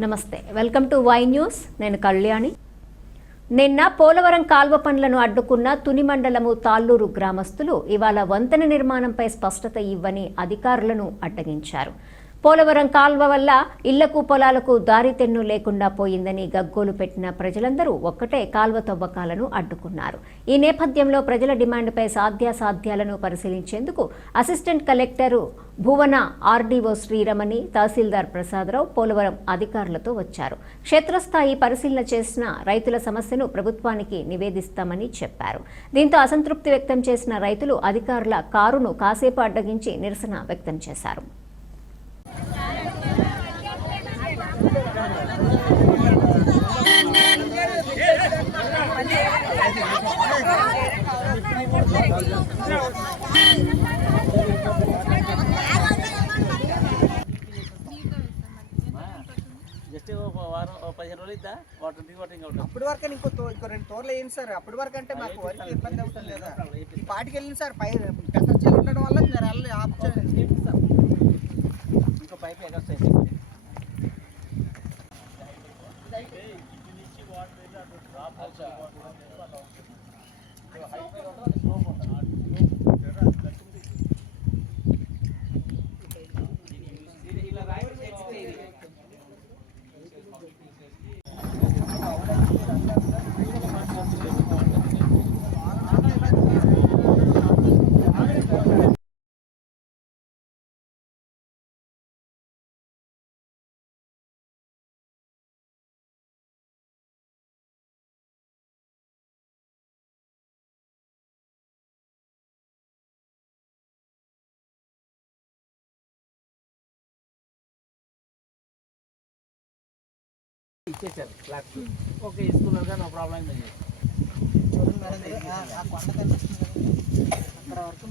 నమస్తే. Welcome to Y News. నేను కళ్యాణి. నిన్న పోలవరం కాల్వ పనులను అడ్డుకున్న తుని మండలము తాళ్ళూరు గ్రామస్తులు ఇవాళ వంతెన నిర్మాణంపై స్పష్టత ఇవ్వని అధికారులను అడ్డగించారు. పోలవరం కాల్వ వల్ల ఇళ్ళకు పొలాలకు దారితెన్ను లేకుండా పోయిందని గగ్గోలు పెట్టిన ప్రజలందరూ ఒక్కటే కాల్వ తవ్వకాలను అడ్డుకున్నారు. ఈ నేపథ్యంలో ప్రజల డిమాండ్పై సాధ్యాసాధ్యాలను పరిశీలించేందుకు assistant collector Bhuvana RDO Sriramani తహసీల్దార్ ప్రసాదరావు పోలవరం అధికారులతో వచ్చారు. క్షేత్రస్థాయి పరిశీలన చేసిన రైతుల సమస్యను ప్రభుత్వానికి నివేదిస్తామని చెప్పారు. దీంతో అసంతృప్తి వ్యక్తం చేసిన రైతులు అధికారుల కారును కాసేపు అడ్డగించి నిరసన వ్యక్తం చేశారు. జస్ట్ ఒక వారం పదిహేను రోజులు ఇద్దా? వాటర్ దిగి వాటర్ ఇంకా అప్పటి వరకు ఇంకో తో- ఇంకో రెండు తోర్లు వేయండి సార్. అప్పటి వరకు అంటే మాకు వరకు ఇబ్బంది అవుతుంది కదా. ఈ పాటికి వెళ్ళింది సార్ పై చేలు ఉండడం వల్ల మీరు వెళ్ళి ఆపుకోండి ఇంకో పైప్ ఎక్కడ ఇచ్చేసారు ఫ్లాట్ ఓకే ఇస్తున్నారు కానీ నో ప్రాబ్లం లేదు చూడండి మేడం ఇది, ఆ- ఆ కొండ కనిపిస్తుంది కదా, అక్కడ వరకు